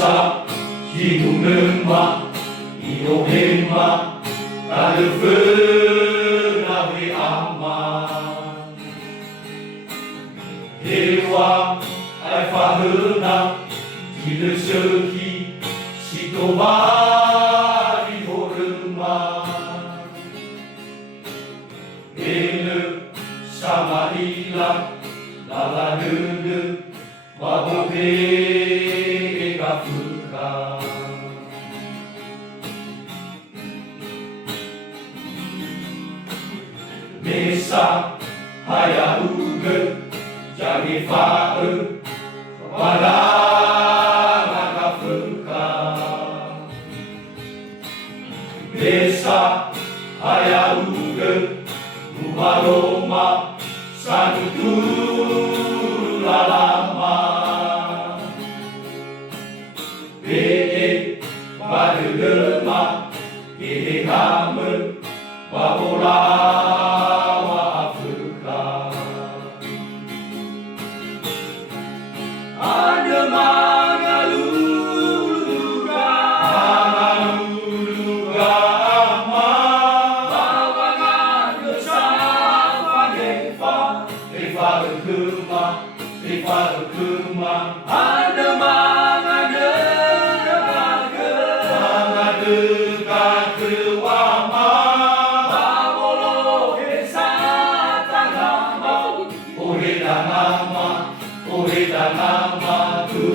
Mesa Hinunema Inohema Talufunawi aman Hewa Aifahuna Tilusuhi Shitomari Horuma Enu Samarila Lalanunu Wabobe Gafuka Mesa Hayauge Jagi Fa'u Waranga Gafuka Mesa Hayauge Ubaroma Sanuturu Lalama Bede Badulema Bede Kamen Wabola Wa Afrika Ada Mangaluluga Mangaluluga Bawangan Gesafa Defa Defa Dekuma Defa Dekuma Ada Mangade Mangade Mangade Kewama Babolo Desa Tanama Ore Danama Ore Danama Tu